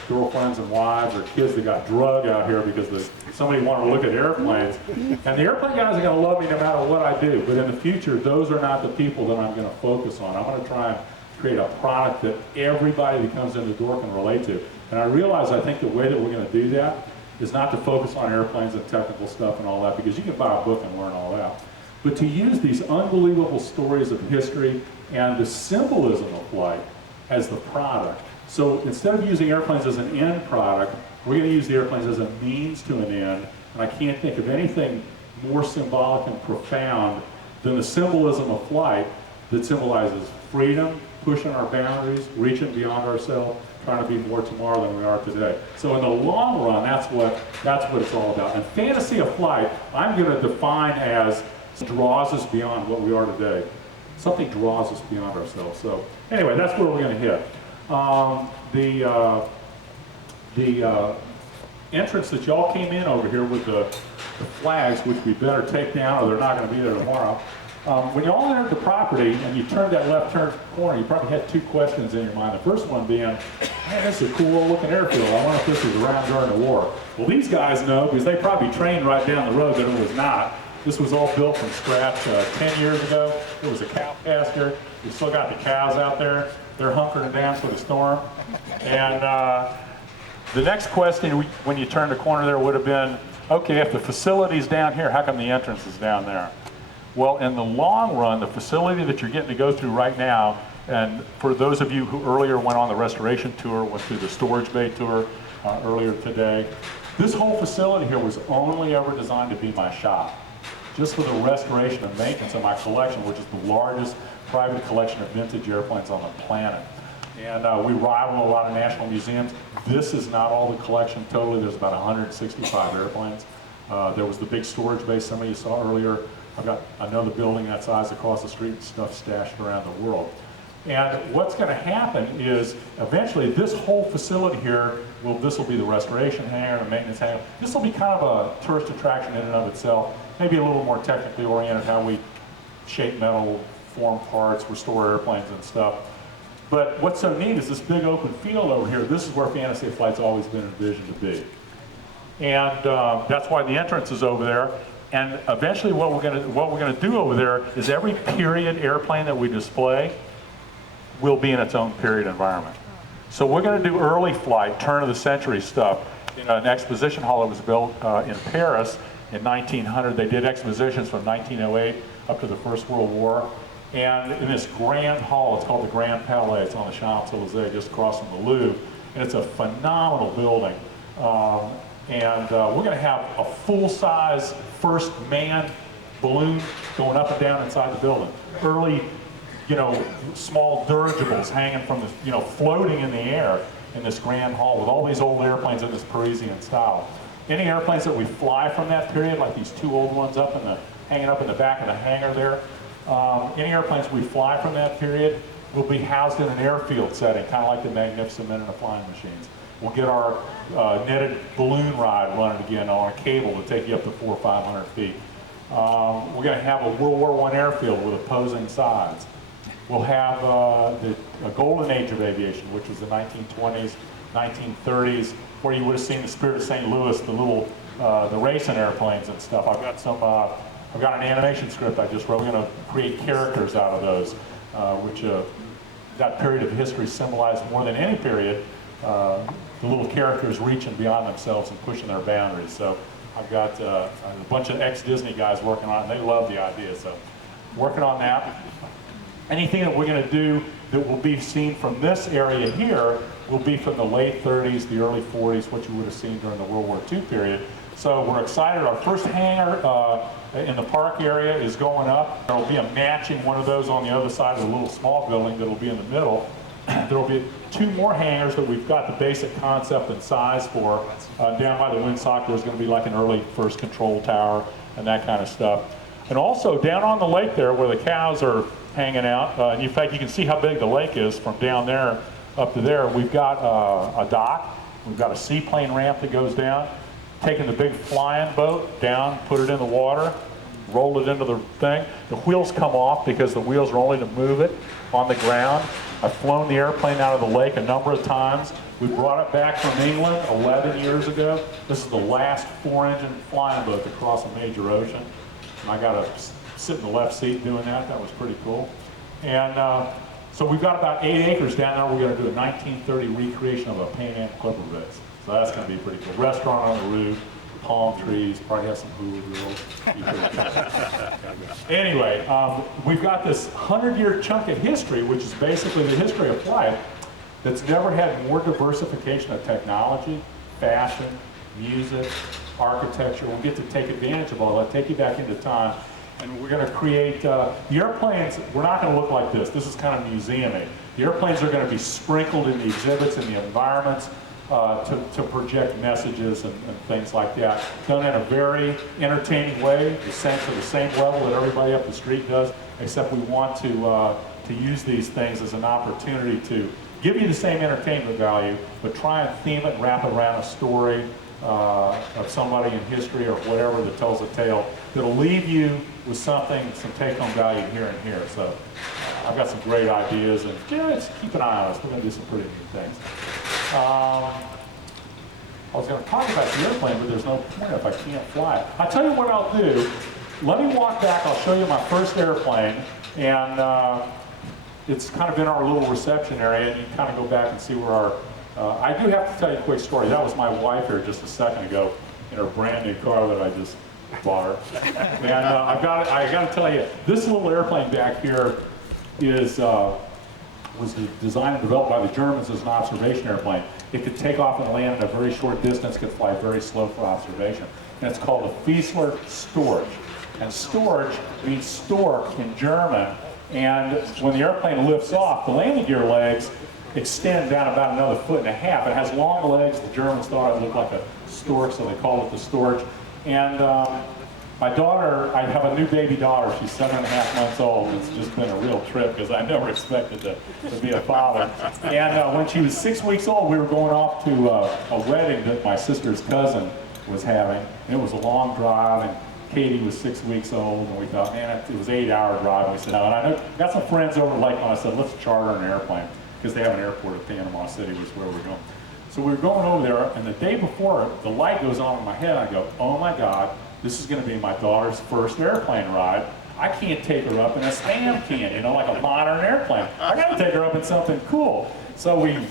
girlfriends and wives or kids that got drugged out here because somebody wanted to look at airplanes. And the airplane guys are going to love me no matter what I do. But in the future, those are not the people that I'm going to focus on. I'm going to try and create a product that everybody that comes in the door can relate to. And I realize, I think the way that we're going to do that is not to focus on airplanes and technical stuff and all that, because you can buy a book and learn all that. But to use these unbelievable stories of history and the symbolism of flight as the product. So instead of using airplanes as an end product, we're going to use the airplanes as a means to an end. And I can't think of anything more symbolic and profound than the symbolism of flight that symbolizes freedom, pushing our boundaries, reaching beyond ourselves, trying to be more tomorrow than we are today. So in the long run, that's what it's all about. And fantasy of flight, I'm going to define as draws us beyond what we are today. Something draws us beyond ourselves. So anyway, that's where we're going to hit. The entrance that y'all came in over here with the flags, which we better take down or they're not going to be there tomorrow. When y'all entered the property and you turned that left turn corner, you probably had two questions in your mind. The first one being, man, this is a cool looking airfield. I wonder if this was around during the war. Well, these guys know, because they probably trained right down the road, that it was not. This was all built from scratch 10 years ago. It was a cow pasture. We still got the cows out there. They're hunkering down for the storm. And the next question when you turn the corner there would have been, okay, if the facility's down here, how come the entrance is down there? Well, in the long run, the facility that you're getting to go through right now, and for those of you who earlier went on the restoration tour, went through the storage bay tour earlier today, this whole facility here was only ever designed to be my shop, just for the restoration and maintenance of my collection, which is the largest private collection of vintage airplanes on the planet. And we rival a lot of national museums. This is not all the collection totally. There's about 165 airplanes. There was the big storage bay some of you saw earlier. I've got another building that size across the street, stuff stashed around the world. And what's going to happen is eventually this whole facility here, this will be the restoration hangar, the maintenance hangar. This will be kind of a tourist attraction in and of itself. Maybe a little more technically oriented, how we shape metal, form parts, restore airplanes and stuff. But what's so neat is this big open field over here. This is where Fantasy of Flight's always been envisioned to be. And that's why the entrance is over there. And eventually what we're going to do over there is every period airplane that we display will be in its own period environment. So we're going to do early flight, turn of the century stuff in an exposition hall that was built in Paris in 1900. They did expositions from 1908 up to the First World War. And in this grand hall, it's called the Grand Palais. It's on the Champs-Élysées, just across from the Louvre. And it's a phenomenal building. And we're going to have a full-size first manned balloon going up and down inside the building. Early, small dirigibles hanging from the, floating in the air in this grand hall with all these old airplanes in this Parisian style. Any airplanes that we fly from that period, like these two old ones hanging up in the back of the hangar there, any airplanes we fly from that period will be housed in an airfield setting, kind of like the Magnificent Men and the Flying Machines. We'll get our netted balloon ride running again on a cable to take you up to 400 or 500 feet. We're going to have a World War I airfield with opposing sides. We'll have the golden age of aviation, which was the 1920s, 1930s, where you would have seen the Spirit of St. Louis, the little, the racing airplanes and stuff. I've got some, I've got an animation script I just wrote. We're going to create characters out of those, which that period of history symbolized more than any period, the little characters reaching beyond themselves and pushing their boundaries. So I've got a bunch of ex-Disney guys working on it, and they love the idea, so working on that. Anything that we're going to do that will be seen from this area here will be from the late 30s, the early 40s, what you would have seen during the World War II period. So we're excited. Our first hangar in the park area is going up. There will be a matching one of those on the other side of the little small building that will be in the middle. There will be 2 more hangars that we've got the basic concept and size for. Down by the windsock, there's going to be like an early first control tower and that kind of stuff. And also down on the lake there where the cows are hanging out, and in fact you can see how big the lake is from down there up to there. We've got a dock, we've got a seaplane ramp that goes down, taking the big flying boat down, put it in the water, roll it into the thing. The wheels come off because the wheels are only to move it on the ground. I've flown the airplane out of the lake a number of times. We brought it back from England 11 years ago. This is the last 4-engine flying boat to cross a major ocean. And I got to sit in the left seat doing that. That was pretty cool. And so we've got about 8 acres down there. We're going to do a 1930 recreation of a Pan Am Clipper base. So that's going to be pretty cool. Restaurant on the roof, palm trees, probably have some hula girls. Anyway, we've got this 100-year chunk of history, which is basically the history of flight, that's never had more diversification of technology, fashion, music, architecture. We'll get to take advantage of all that, take you back into time, and we're going to create, the airplanes, we're not going to look like this. This is kind of museum-y. The airplanes are going to be sprinkled in the exhibits and the environments to project messages and things like that. Done in a very entertaining way, to the same level that everybody up the street does, except we want to use these things as an opportunity to give you the same entertainment value, but try and theme it and wrap it around a story of somebody in history or whatever that tells a tale that'll leave you with something, some take-home value here and here. So I've got some great ideas, and just keep an eye on us. We're going to do some pretty neat things. I was going to talk about the airplane, but there's no point if I can't fly it. I'll tell you what I'll do. Let me walk back. I'll show you my first airplane, and it's kind of in our little reception area, and you can kind of go back and see where our I do have to tell you a quick story. That was my wife here just a second ago in her brand new car that I just bought her. And I got to tell you, this little airplane back here was designed and developed by the Germans as an observation airplane. It could take off and land in a very short distance, could fly very slow for observation. And it's called a Fiesler Storch. And Storch means stork in German. And when the airplane lifts off, the landing gear legs extend down about another 1.5 feet. It has long legs. The Germans thought it looked like a stork, so they called it the Storch. And my daughter, I have a new baby daughter. She's 7.5 months old. It's just been a real trip because I never expected to be a father. And when she was 6 weeks old, we were going off to a wedding that my sister's cousin was having. And it was a long drive, and Katie was 6 weeks old, and we thought, man, it was an 8-hour drive. And we said, no. And I got some friends over at Lake, and I said, let's charter an airplane, because they have an airport at Panama City, which is where we're going. So we were going over there, and the day before, the light goes on in my head, and I go, oh my God, this is going to be my daughter's first airplane ride. I can't take her up in a Spam can, like a modern airplane. I got to take her up in something cool. So we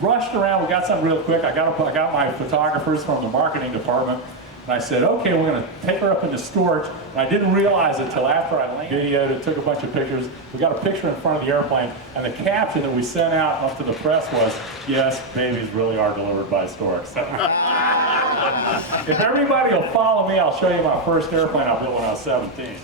rushed around. We got something real quick. I got my photographers from the marketing department, and I said, okay, we're going to take her up into storage. And I didn't realize it until after I videoed it, took a bunch of pictures. We got a picture in front of the airplane, and the caption that we sent out up to the press was, yes, babies really are delivered by storks. If everybody will follow me, I'll show you my first airplane I built when I was 17.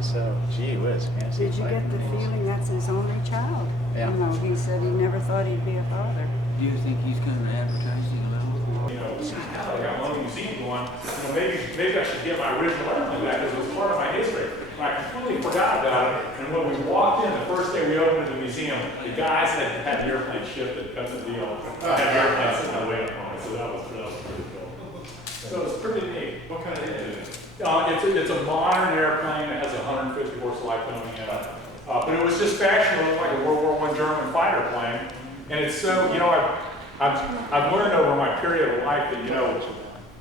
So, gee whiz. Did you get the feeling that's his only child? Yeah. He said he never thought he'd be a father. Do you think he's kind of advertising a little? I got one museum going. Maybe I should get my original airplane back because it was part of my history. I completely forgot about it. And when we walked in, the first day we opened the museum, the guys had the airplane shipped and cut the deal. Had the airplane sitting there waiting on it. So that was pretty cool. So it was pretty neat. It's a modern airplane. It has a 150 horse Lycoming in it. But it was just fashioned to look like a World War I German fighter plane. And it's so, you know, I've learned over my period of life that, you know,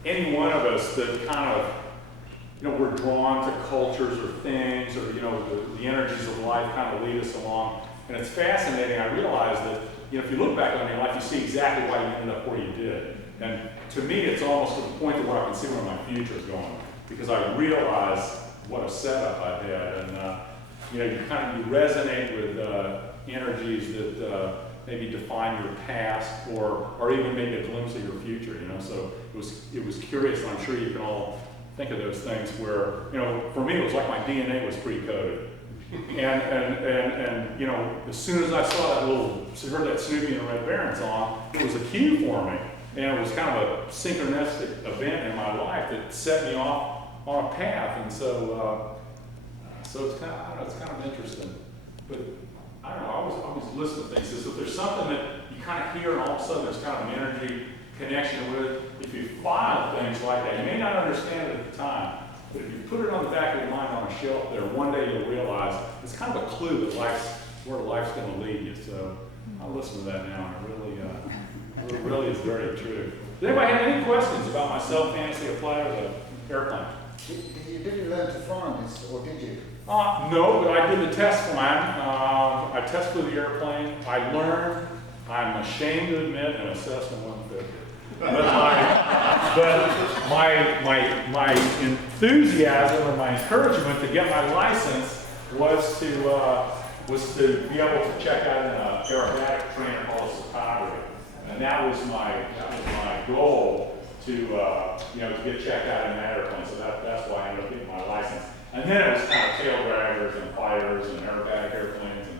any one of us that kind of, you know, we're drawn to cultures or things or, you know, the energies of life kind of lead us along. And it's fascinating. I realized that, you know, if you look back on your life, you see exactly why you ended up where you did. And to me, it's almost to the point where I can see where my future is going. Because I realize what a setup I had. And, you know, you resonate with energies that maybe define your past or even maybe a glimpse of your future, you know. So it was curious, and I'm sure you can all think of those things where, you know, for me it was like my DNA was pre-coded. And you know, as soon as I saw heard that Snoopy and the Red Baron song, it was a cue for me. And it was kind of a synchronistic event in my life that set me off on a path. And so it's kind of, I don't know, it's kind of interesting. But I don't know, I always listen to things. So if there's something that you kind of hear and all of a sudden there's kind of an energy connection with it, if you file things like that, you may not understand it at the time, but if you put it on the back of your mind on a shelf there, one day you'll realize it's kind of a clue that where life's going to lead you. So I listen to that now, and it really is very true. Does anybody have any questions about my self-fantasy apply to the airplane? You didn't learn to fly on this, or did you? No, but I did the test flying. I test flew the airplane. I learned, I'm ashamed to admit, an Cessna 150. But my enthusiasm and my encouragement to get my license was to be able to check out an aerobatic trainer called a photography. And that was my goal to to get checked out in that airplane. So that's why I ended up getting my license. And then it was kind of tail draggers and fighters and aerobatic airplanes and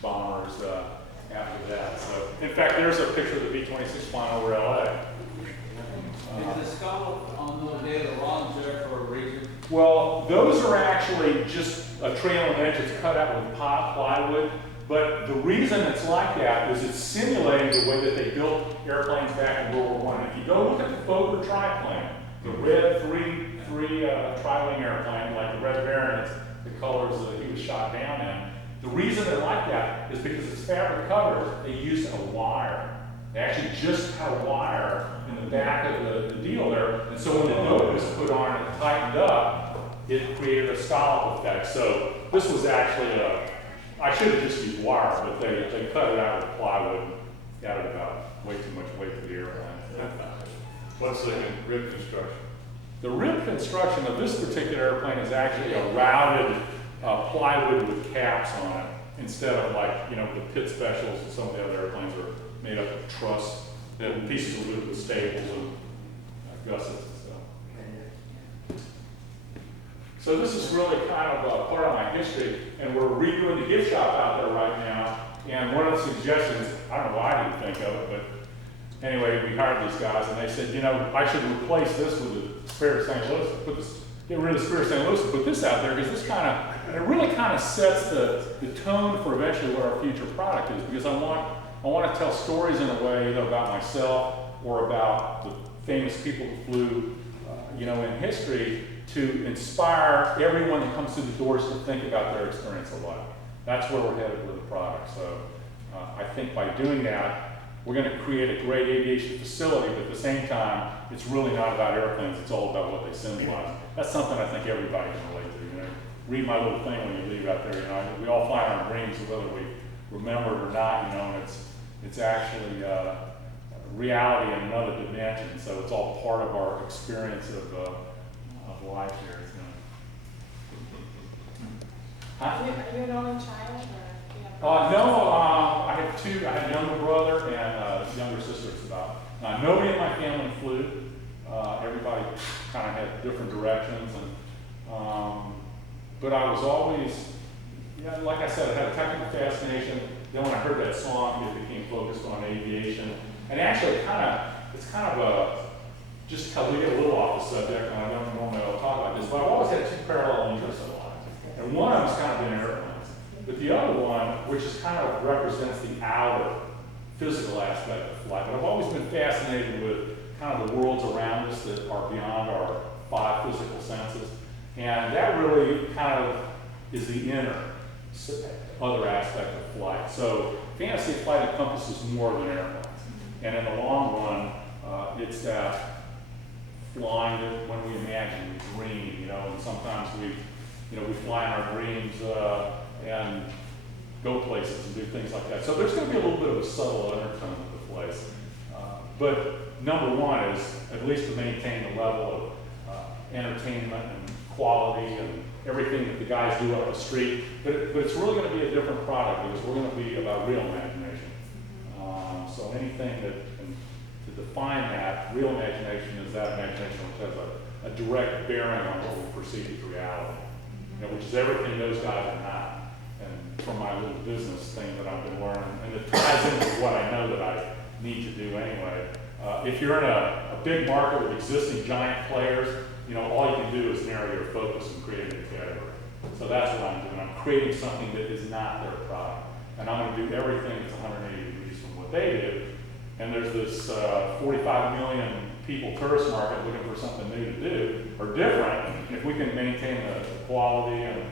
bombers after that. So in fact, there's a picture of the B-26 flying over LA. Is the skull on those ailerons there for a reason? Well, those are actually just a trailing edge that's cut out with plywood. But the reason it's like that is it's simulating the way that they built airplanes back in World War I. If you go look at the Fokker triplane, the red three tri-wing airplane, like the Red Baron, it's the colors that he was shot down in. The reason they're like that is because it's fabric covered. They used a wire. They actually just had a wire in the back of the deal there. And so when the nose was put on and it tightened up, it created a scallop effect. So this was actually I should have just used wire, but they cut it out with plywood and added about way too much weight to the airplane. What's the rib construction? The rib construction of this particular airplane is actually a routed plywood with caps on it, instead of like, the pit specials and some of the other airplanes are made up of truss and pieces of wood with staples and gussets and stuff. So this is really kind of part of my history, and we're redoing the gift shop out there right now. And one of the suggestions, I don't know why I didn't think of it, but anyway, we hired these guys, and they said, I should replace this with the Spirit of St. Louis. Get rid of the Spirit of St. Louis and put this out there, because this it really kind of sets the tone for eventually what our future product is. Because I want to tell stories in a way either about myself or about the famous people who flew, in history, to inspire everyone that comes through the doors to think about their experience of life. That's where we're headed with the product. So I think by doing that, we're going to create a great aviation facility, but at the same time, it's really not about airplanes, it's all about what they symbolize. That's something I think everybody can relate to. Read my little thing when you leave out there. We all fly in our dreams, whether we remember it or not, and it's actually reality in another dimension. So it's all part of our experience of life here. Are you an only child, or no, I have two. I have a younger brother and a younger sister. It's about nobody in my family flew. Everybody kind of had different directions, but I was always, like I said, I had a technical fascination. Then when I heard that song, it became focused on aviation. And actually, it's kind of just to get a little off the subject, and I don't normally talk about this, but I've always had two parallel interests in life. And one of them's kind of been airplanes. But the other one, which is kind of represents the outer physical aspect of flight, but I've always been fascinated with kind of the worlds around us that are beyond our five physical senses. And that really kind of is the other aspect of flight. So fantasy flight encompasses more than airplanes. And in the long run, it's that flying that when we imagine, we dream, and sometimes we fly in our dreams and go places and do things like that. So there's going to be a little bit of a subtle undertone to the place. But number one is at least to maintain the level of entertainment and quality and everything that the guys do up the street. But it's really going to be a different product because we're going to be about real imagination. So anything that can to define that, real imagination is that imagination which has a direct bearing on what we perceive as reality, which is everything those guys are not. And from my little business thing that I've been learning, and it ties into what I know that I need to do anyway. If you're in a big market with existing giant players, all you can do is narrow your focus and create a new category. So that's what I'm doing. I'm creating something that is not their product. And I'm going to do everything that's 180 degrees from what they do. And there's this 45 million people tourist market looking for something new to do, or different. And if we can maintain the quality and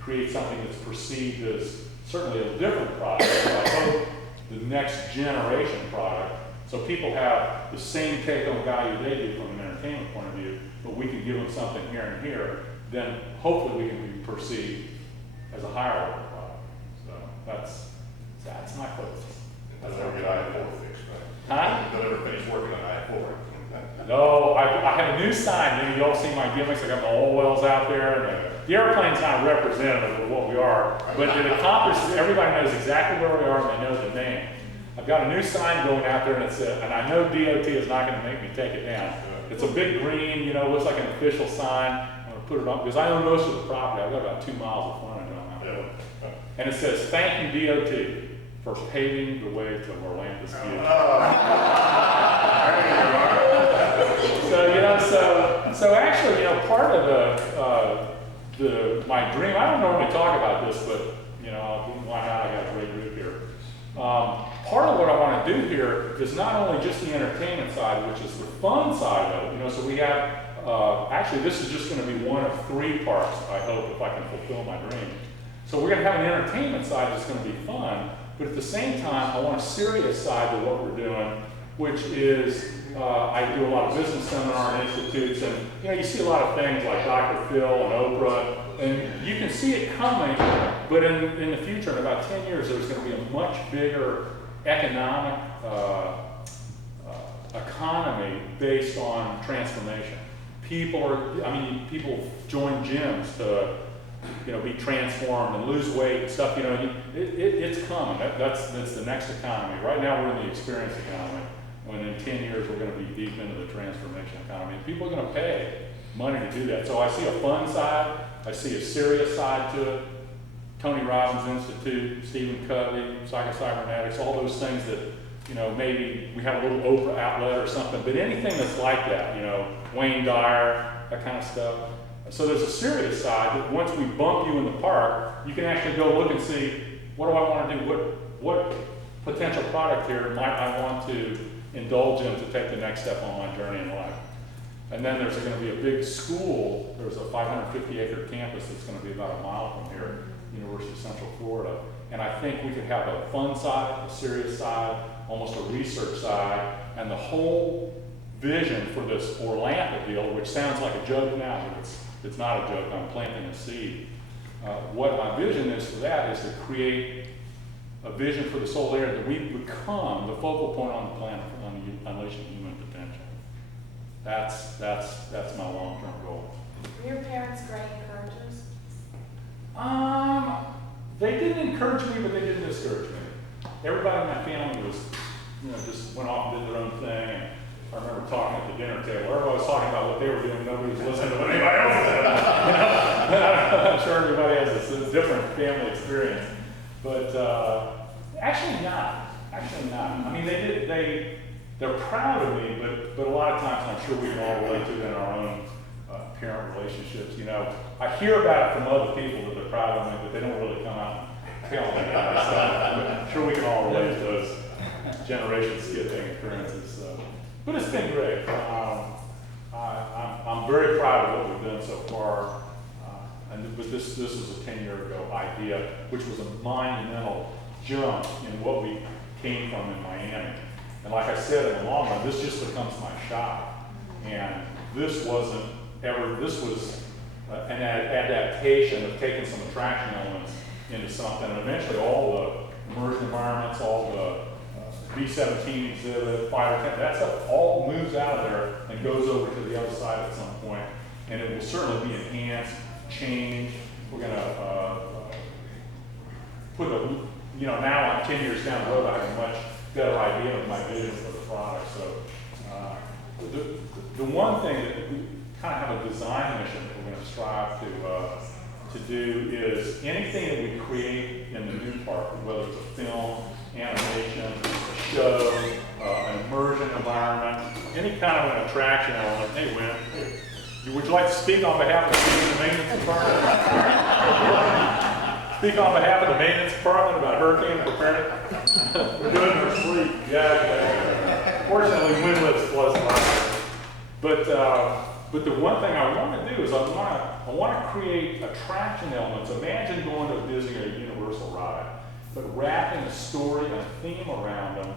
create something that's perceived as certainly a different product, I hope the next generation product, so people have the same take-home value they do from an entertainment point of view, but we can give them something here and here, then hopefully we can be perceived as a higher level product. So that's my focus. That's what we're I-4 fixed, right? Huh? You'll never finish working on I-4. No, I have a new sign. You all see my gimmicks. I got my oil wells out there. And the airplane's not representative of what we are, but it accomplishes, everybody knows exactly where we are and they know the name. I've got a new sign going out there, and I know DOT is not going to make me take it down. It's a big green, looks like an official sign. I'm going to put it up because I own most of the property. I've got about 2 miles of frontage on that road. And it says, "Thank you, DOT, for paving the way to Orlando's future." So actually, part of my dream, I don't normally talk about this, but why not? I got a great group here. Part of what I want to do here is not only just the entertainment side, which is the fun side of it. So we have, actually this is just going to be one of 3 parts, I hope, if I can fulfill my dream. So we're going to have an entertainment side that's going to be fun, but at the same time, I want a serious side to what we're doing, which is, I do a lot of business seminar and institutes, and you see a lot of things like Dr. Phil and Oprah, and you can see it coming, but in the future, in about 10 years, there's going to be a much bigger economic economy based on transformation. People join gyms to be transformed and lose weight and stuff. It's coming. That's the next economy. Right now, we're in the experience economy. When in 10 years, we're going to be deep into the transformation economy. And people are going to pay money to do that. So I see a fun side. I see a serious side to it. Tony Robbins Institute, Stephen Covey, Psycho-Cybernetics, all those things that, maybe we have a little Oprah outlet or something, but anything that's like that, Wayne Dyer, that kind of stuff. So there's a serious side that once we bump you in the park, you can actually go look and see, what do I want to do? What potential product here might I want to indulge in to take the next step on my journey in life? And then there's going to be a big school. There's a 550-acre campus that's going to be about a mile from here, University of Central Florida. And I think we could have a fun side, a serious side, almost a research side, and the whole vision for this Orlando deal, which sounds like a joke now, but it's not a joke. I'm planting a seed. What my vision is for that is to create a vision for this whole area that we become the focal point on the planet for unleashing human potential. That's my long-term goal. Were your parents great encouragers? They didn't encourage me, but they didn't discourage me. Everybody in my family was, just went off and did their own thing. And I remember talking at the dinner table. Everybody was talking about what they were doing. Nobody was listening to what anybody else was doing. I'm sure everybody has a different family experience. But actually not. I mean, they're proud of me, but a lot of times I'm sure we can all relate to it in our own parent relationships. I hear about it from other people that they're proud of me, but they don't really come out and tell me that. So I'm sure we can all relate to those generation skipping occurrences. But it's been great. I'm very proud of what we've done so far. but this was a 10-year ago idea, which was a monumental jump in what we came from in Miami. And like I said, in the long run, this just becomes my shop. And this wasn't ever, this was an adaptation of taking some attraction elements into something. And eventually all the immersion environments, all the B-17 exhibit, fighter tent, that stuff all moves out of there and goes over to the other side at some point. And it will certainly be enhanced, changed. We're gonna put a, you know, now 10 years down the road, I have a much better idea of my vision for the product. So the one thing that we kind of have a design mission that we're going to strive to do is anything that we create in the new park, whether it's a film, animation, a show, an immersion environment, any kind of an attraction element. Hey, Win, would you like to speak on behalf of the maintenance department? Speak on behalf of the maintenance department about hurricane preparedness? We're doing our sleep. Yeah. Fortunately, Win lives close by. But the one thing I want to do is I want to create attraction elements. Imagine going to a Disney or a Universal ride, but wrapping a story and a theme around them.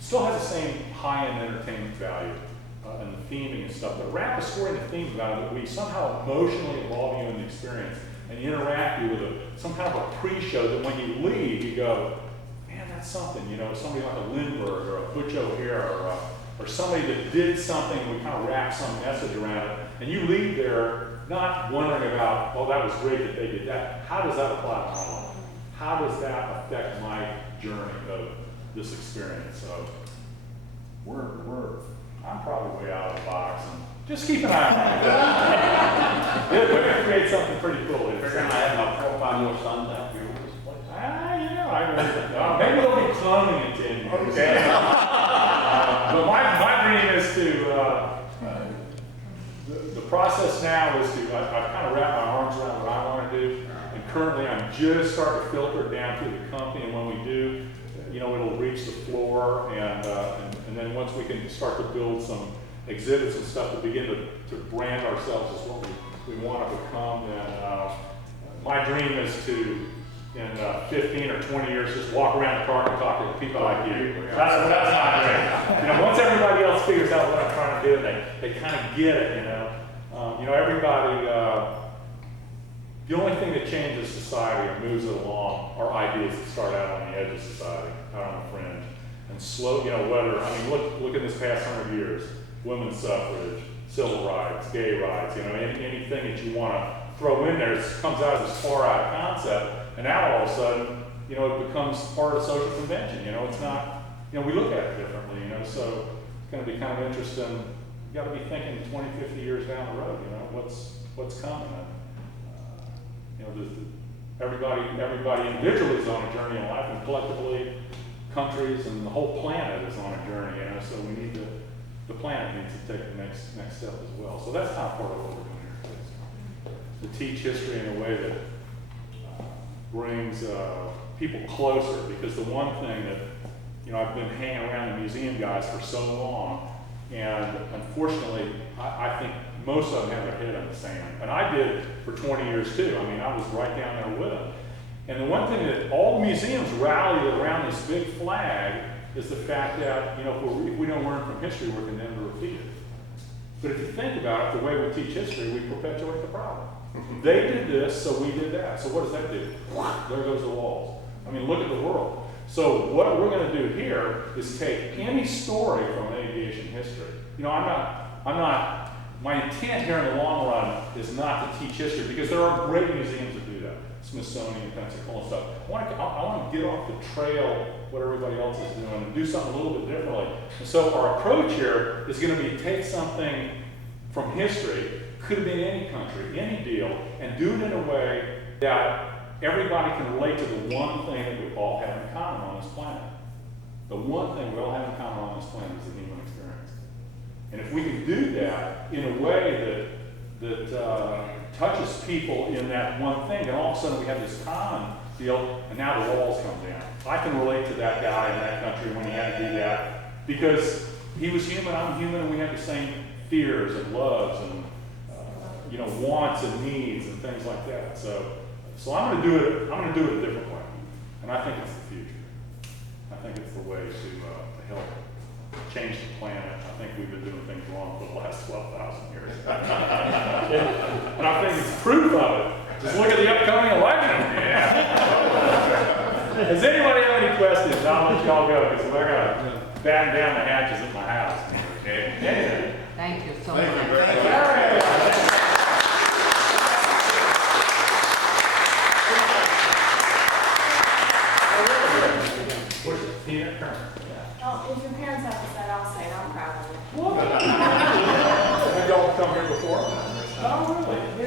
Still has the same high-end entertainment value and the theming and stuff, but wrap a story and a theme about it that we somehow emotionally involve you in the experience and interact you with some kind of a pre-show that when you leave, you go, man, that's something, you know, somebody like a Lindbergh or a Butch O'Hare or somebody that did something, we kind of wrap some message around it, and you leave there not wondering about, oh, that was great that they did that. How does that apply to my life? How does that affect my journey of this experience? So I'm probably way out of the box, and just keep an eye on it. We're going to create something pretty cool. Figuring I have my 4 or 5 more sons out here with this place. Maybe they'll be cloning in 10 years. Okay. But my dream is to, the process now is to, I've kind of wrapped my arms around what I want to do, and currently I'm just starting to filter it down through the company, and when we do, you know, it'll reach the floor, and then once we can start to build some exhibits and stuff to begin to brand ourselves as what we want to become, then my dream is to, in 15 or 20 years, just walk around the park and talk to people like you. That's my dream. You know, once everybody else figures out what I'm trying to do, they kind of get it, you know. Everybody, the only thing that changes society or moves it along are ideas that start out on the edge of society, out on the fringe. And slow, you know, whether, I mean, look at this past 100 years, women's suffrage, civil rights, gay rights, you know, anything that you want to throw in there comes out as this far out concept, and now all of a sudden, you know, it becomes part of social convention. You know, it's not, you know, we look at it differently, you know, so it's going to be kind of interesting. You got to be thinking 20, 50 years down the road, you know, what's coming. And, you know, everybody individually is on a journey in life, and collectively, countries and the whole planet is on a journey, you know, so we need the planet needs to take the next step as well. So that's kind of part of what we're doing here today. To teach history in a way that brings people closer, because the one thing that, you know, I've been hanging around the museum guys for so long, and unfortunately, I think most of them have their head in the sand. And I did for 20 years too. I mean, I was right down there with them. And the one thing that all the museums rally around this big flag is the fact that, you know, if we don't learn from history, we're condemned to repeat it. But if you think about it, the way we teach history, we perpetuate the problem. They did this, so we did that. So what does that do? There goes the walls. I mean, look at the world. So what we're going to do here is take any story from aviation history. You know, my intent here in the long run is not to teach history, because there are great museums that do that. Smithsonian, Pensacola stuff. I want to get off the trail, what everybody else is doing, and do something a little bit differently. And so our approach here is going to be take something from history, could have been any country, any deal, and do it in a way that everybody can relate to the one thing that we all have in common on this planet. The one thing we all have in common on this planet is the human experience. And if we can do that in a way that touches people in that one thing, and all of a sudden we have this common deal, and now the walls come down. I can relate to that guy in that country when he had to do that, because he was human, I'm human, and we have the same fears and loves and wants and needs and things like that. So I'm going to do it. I'm going to do it a different way, and I think it's the future. I think it's the way to help change the planet. I think we've been doing things wrong for the last 12,000 years, and I think it's proof of it. Just look at the upcoming election. Yeah. Does anybody have any questions? I'll let y'all go because we're going to batten down the hatches at my house. Okay. Thank you so much. Thank you very much. Oh, if your parents have to say, I'll say it. I'm proud of you. Have y'all come here before? Oh, really?